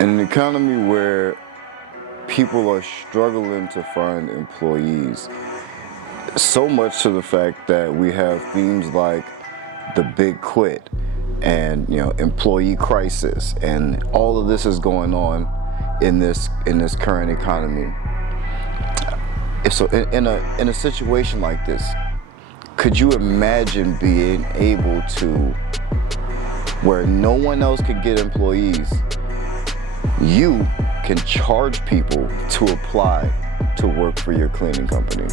In an economy where people are struggling to find employees, so much to the fact that we have themes like the big quit and employee crisis, and all of this is going on in this current economy. So in a situation like this, could you imagine being able to, where no one else could get employees, you can charge people to apply to work for your cleaning company?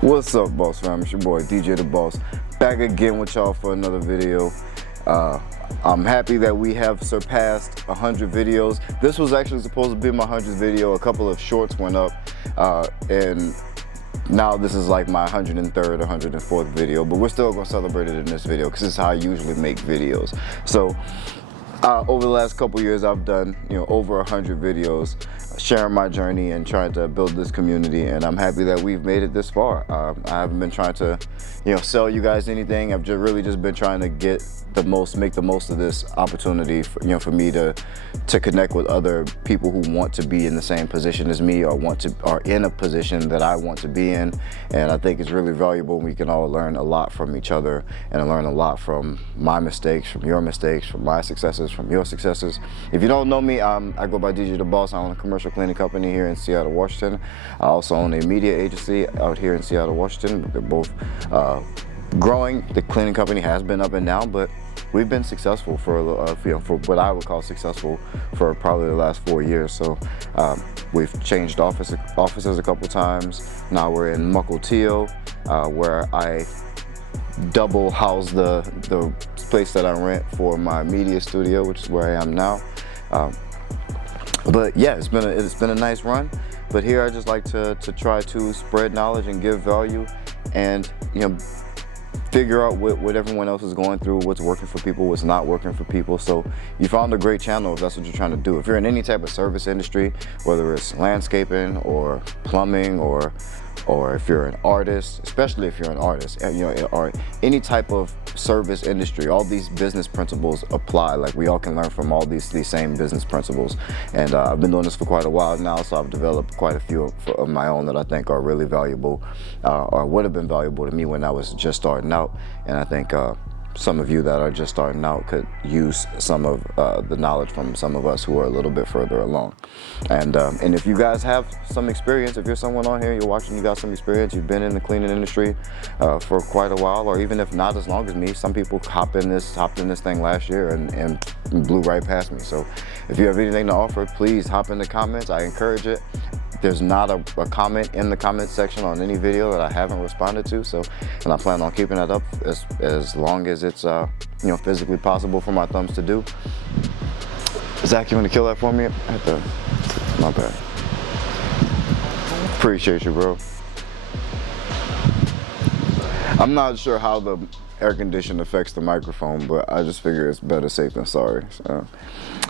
What's up, Boss Fam? It's your boy DJ The Boss, back again with y'all for another video. I'm happy that we have surpassed 100 videos. This was actually supposed to be my 100th video. A couple of shorts went up, and now this is like my 103rd, 104th video, but we're still gonna celebrate it in this video because this is how I usually make videos. So over the last couple years, I've done over 100 videos sharing my journey and trying to build this community, and I'm happy that we've made it this far. I haven't been trying to sell you guys anything. I've really just been trying to make the most of this opportunity for me to connect with other people who want to be in the same position as me, or are in a position that I want to be in. And I think it's really valuable. We can all learn a lot from each other, and learn a lot from my mistakes, from your mistakes, from my successes, from your successes. If you don't know me, I go by DJ The Boss. I own a commercial cleaning company here in Seattle, Washington. I also own a media agency out here in Seattle, Washington. They're both growing. The cleaning company has been up and down, but we've been successful for what I would call successful for probably the last 4 years. So we've changed offices a couple times. Now we're in Mukilteo, where I double house the place that I rent for my media studio, which is where I am now. But yeah, it's been a nice run. But here I just like to try to spread knowledge and give value, and figure out what everyone else is going through, what's working for people, what's not working for people. So you found a great channel if that's what you're trying to do. If you're in any type of service industry, whether it's landscaping or plumbing, or if you're an artist, especially if you're an artist, or any type of service industry, all these business principles apply. Like, we all can learn from all these same business principles. And I've been doing this for quite a while now, so I've developed quite a few of my own that I think are really valuable, or would have been valuable to me when I was just starting out. And I think some of you that are just starting out could use some of the knowledge from some of us who are a little bit further along. And if you guys have some experience, if you're someone on here, you're watching, you got some experience, you've been in the cleaning industry for quite a while, or even if not as long as me, some people hopped in this thing last year and blew right past me. So if you have anything to offer, please hop in the comments. I encourage it. There's not a comment in the comment section on any video that I haven't responded to, and I plan on keeping that up as long as it's physically possible for my thumbs to do. Zach, you want to kill that for me? My bad. Appreciate you, bro. I'm not sure how the air conditioning affects the microphone, but I just figure it's better safe than sorry.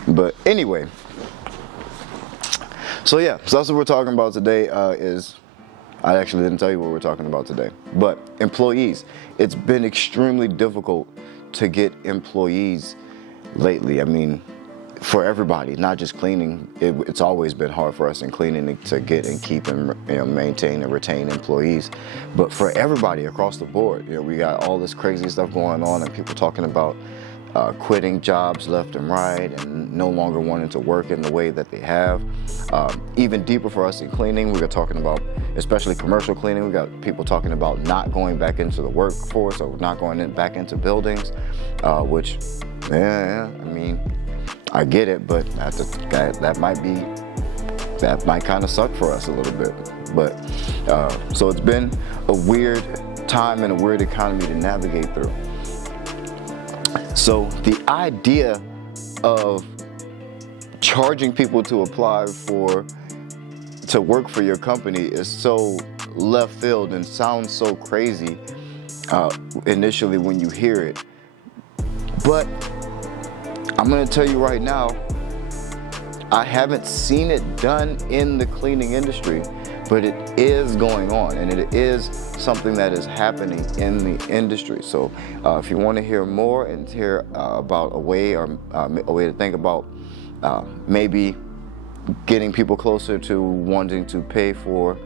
But anyway. So that's what we're talking about today. I actually didn't tell you what we're talking about today, but employees. It's been extremely difficult to get employees lately. I mean, for everybody, not just cleaning. It's always been hard for us in cleaning to get and keep and maintain and retain employees. But for everybody across the board, we got all this crazy stuff going on, and people talking about quitting jobs left and right, and no longer wanting to work in the way that they have. Even deeper for us in cleaning, we are talking about, especially commercial cleaning, we got people talking about not going back into the workforce, or not going back into buildings, which, I mean, I get it, but that might kind of suck for us a little bit. But so it's been a weird time and a weird economy to navigate through. So the idea of charging people to apply to work for your company is so left field and sounds so crazy initially when you hear it. But I'm gonna tell you right now, I haven't seen it done in the cleaning industry, but it is going on, and it is something that is happening in the industry. So if you want to hear more and hear about a way to think about maybe getting people closer to wanting to pay for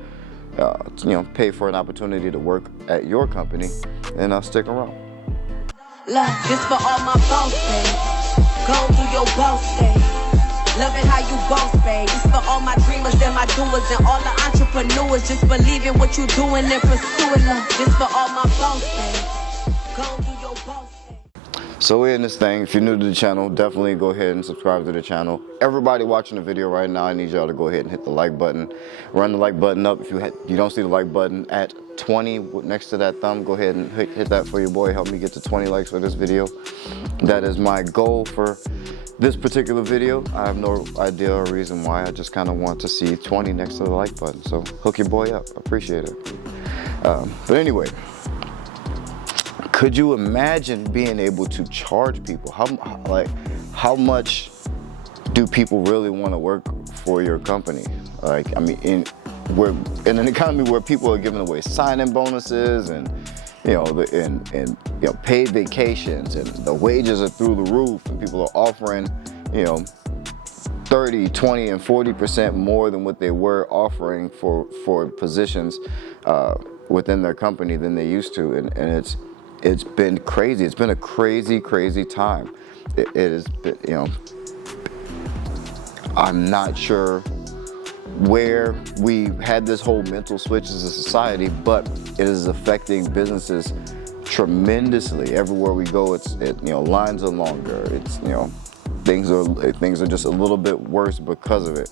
an opportunity to work at your company, then stick around. Look, this for all my boss babe. Go do your boss thing. Loving how you boss babe. This for all my dreamers and my doers and all the entrepreneurs. Just believe in what you're doing and pursuing. Look, this for all my boss babe. Go do your boss thing. So we're in this thing. If you're new to the channel, definitely go ahead and subscribe to the channel. Everybody watching the video right now, I need y'all to go ahead and hit the like button. Run the like button up. If you don't see the like button at 20 next to that thumb, go ahead and hit that for your boy. Help me get to 20 likes for this video. That is my goal for this particular video. I have no idea or reason why. I just kind of want to see 20 next to the like button. So hook your boy up. Appreciate it. But anyway, could you imagine being able to charge people? How much do people really want to work for your company? We're in an economy where people are giving away sign-in bonuses and paid vacations, and the wages are through the roof, and people are offering 30, 20, and 40% more than what they were offering for positions within their company than they used to, and it's been crazy. It's been a crazy time. It has been, I'm not sure where we had this whole mental switch as a society, but it is affecting businesses tremendously. Everywhere we go, lines are longer. Things are just a little bit worse because of it.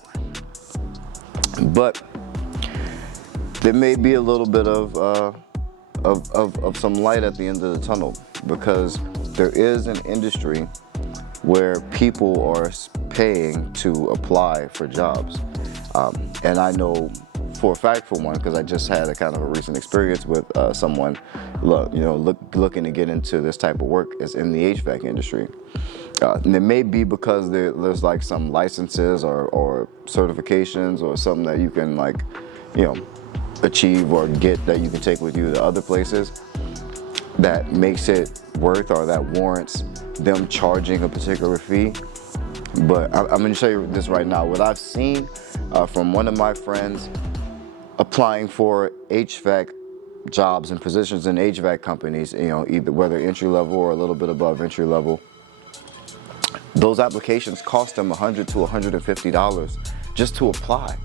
But there may be a little bit of some light at the end of the tunnel, because there is an industry where people are paying to apply for jobs. And I know for a fact, for one, because I just had a kind of a recent experience with someone looking to get into this type of work is in the HVAC industry. And it may be because there's like some licenses or certifications or something that you can achieve or get that you can take with you to other places that makes it worth, or that warrants them charging a particular fee. But I'm going to show you this right now. What I've seen from one of my friends applying for HVAC jobs and positions in HVAC companies, either whether entry level or a little bit above entry level, those applications cost them $100 to $150 just to apply.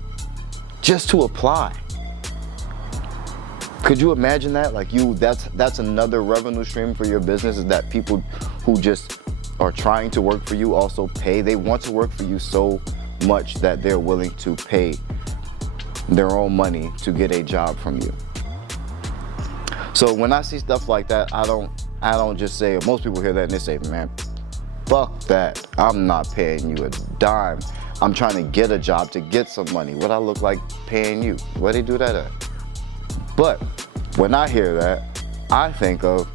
Just to apply. Could you imagine that? That's another revenue stream for your business, is that people who just are trying to work for you also pay. They want to work for you so much that they're willing to pay their own money to get a job from you. So when I see stuff like that, I don't just say, most people hear that and they say, man, fuck that. I'm not paying you a dime. I'm trying to get a job to get some money. What I look like paying you? Where they do that at? But when I hear that, I think of,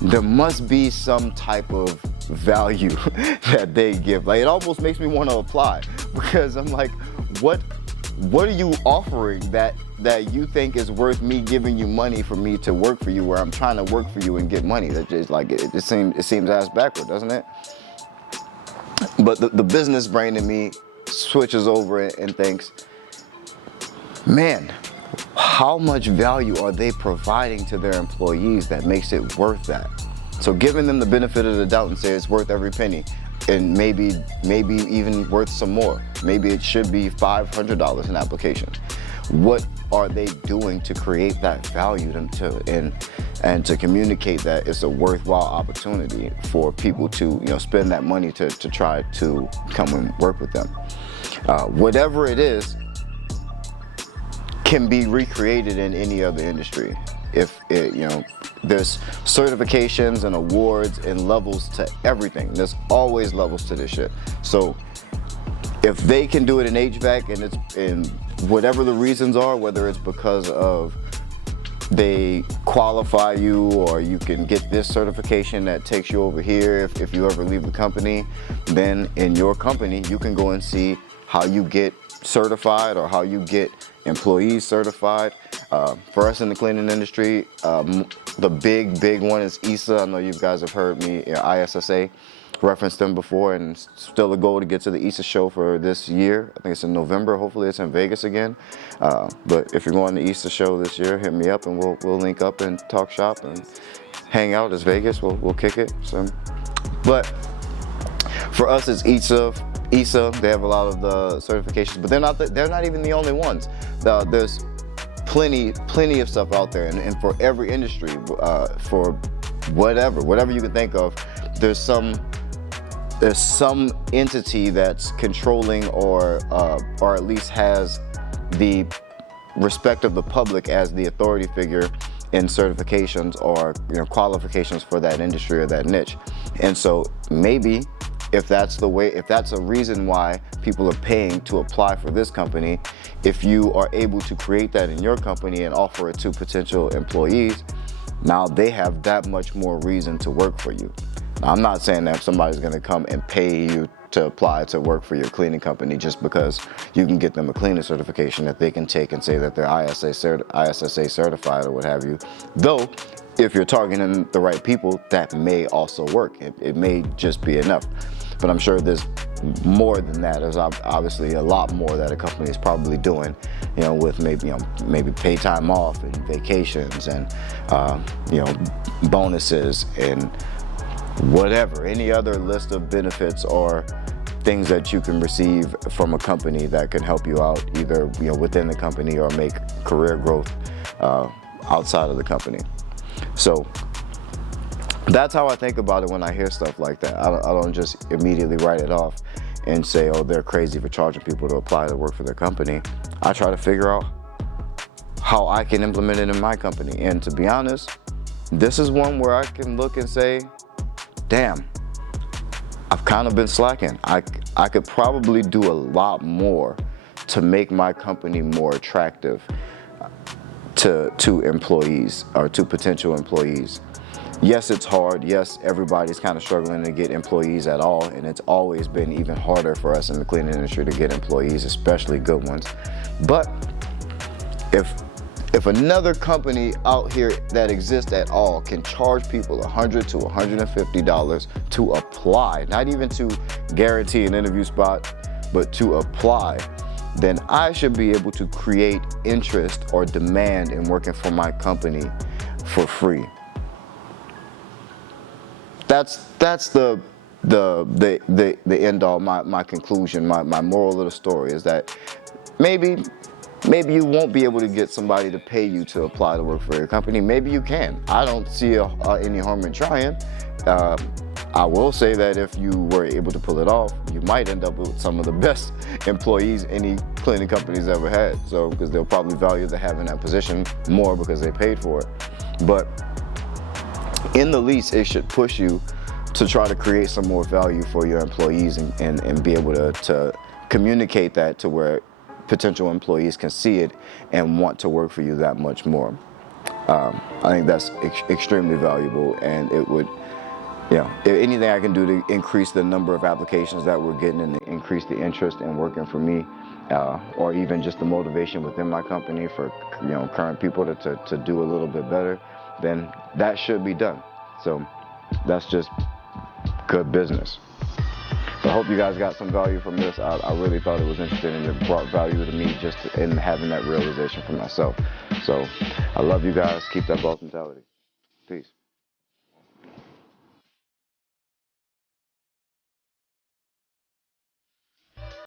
there must be some type of value that they give. It almost makes me want to apply, because I'm like, what are you offering that you think is worth me giving you money for me to work for you, where I'm trying to work for you and get money? That just it seems ass backward, doesn't it? But the business brain in me switches over and thinks, man, how much value are they providing to their employees that makes it worth that? So giving them the benefit of the doubt and say it's worth every penny, and maybe even worth some more. Maybe it should be $500 an application. What are they doing to create that value and to communicate that it's a worthwhile opportunity for people to spend that money to try to come and work with them? Whatever it is can be recreated in any other industry. If there's certifications and awards and levels to everything. There's always levels to this shit. So if they can do it in HVAC, and it's in whatever the reasons are, whether it's because of they qualify you, or you can get this certification that takes you over here if you ever leave the company, then in your company you can go and see how you get certified or how you get employees certified. For us in the cleaning industry, the big one is ISSA. I know you guys have heard me, ISSA, reference them before, and it's still a goal to get to the ISSA show for this year. I think it's in November. Hopefully it's in Vegas again. But if you're going to the ISSA show this year, hit me up and we'll link up and talk shop and hang out. It's Vegas. We'll kick it. So, but for us, it's ISSA. They have a lot of the certifications, but they're not even the only ones. There's plenty of stuff out there, and for every industry, for whatever you can think of, there's some entity that's controlling or at least has the respect of the public as the authority figure in certifications or qualifications for that industry or that niche. And so maybe if that's a reason why people are paying to apply for this company, if you are able to create that in your company and offer it to potential employees, now they have that much more reason to work for you. Now, I'm not saying that somebody's going to come and pay you to apply to work for your cleaning company just because you can get them a cleaning certification that they can take and say that they're ISSA certified or what have you. Though, if you're targeting the right people, that may also work. It may just be enough. But I'm sure there's more than that. There's obviously a lot more that a company is probably doing, with maybe pay time off and vacations and bonuses and whatever, any other list of benefits or things that you can receive from a company that can help you out either within the company or make career growth outside of the company. So that's how I think about it when I hear stuff like that. I don't just immediately write it off and say, oh, they're crazy for charging people to apply to work for their company. I try to figure out how I can implement it in my company. And to be honest, this is one where I can look and say, damn, I've kind of been slacking. I could probably do a lot more to make my company more attractive to employees or to potential employees. Yes, it's hard. Yes, everybody's kind of struggling to get employees at all, and it's always been even harder for us in the cleaning industry to get employees, especially good ones. But if another company out here that exists at all can charge people $100 to $150 to apply, not even to guarantee an interview spot, but to apply, then I should be able to create interest or demand in working for my company for free. That's the end all, my conclusion, my moral of the story is that maybe you won't be able to get somebody to pay you to apply to work for your company. Maybe you can. I don't see any harm in trying. I will say that if you were able to pull it off, you might end up with some of the best employees any cleaning company's ever had. So, because they'll probably value the having that position more because they paid for it. But in the least, it should push you to try to create some more value for your employees and be able to communicate that to where potential employees can see it and want to work for you that much more. I think that's extremely valuable, and it would, if anything I can do to increase the number of applications that we're getting and increase the interest in working for me, or even just the motivation within my company for current people to do a little bit better, then that should be done. So that's just good business. I hope you guys got some value from this. I really thought it was interesting, and it brought value to me just in having that realization for myself. So I love you guys. Keep that boss mentality. Peace.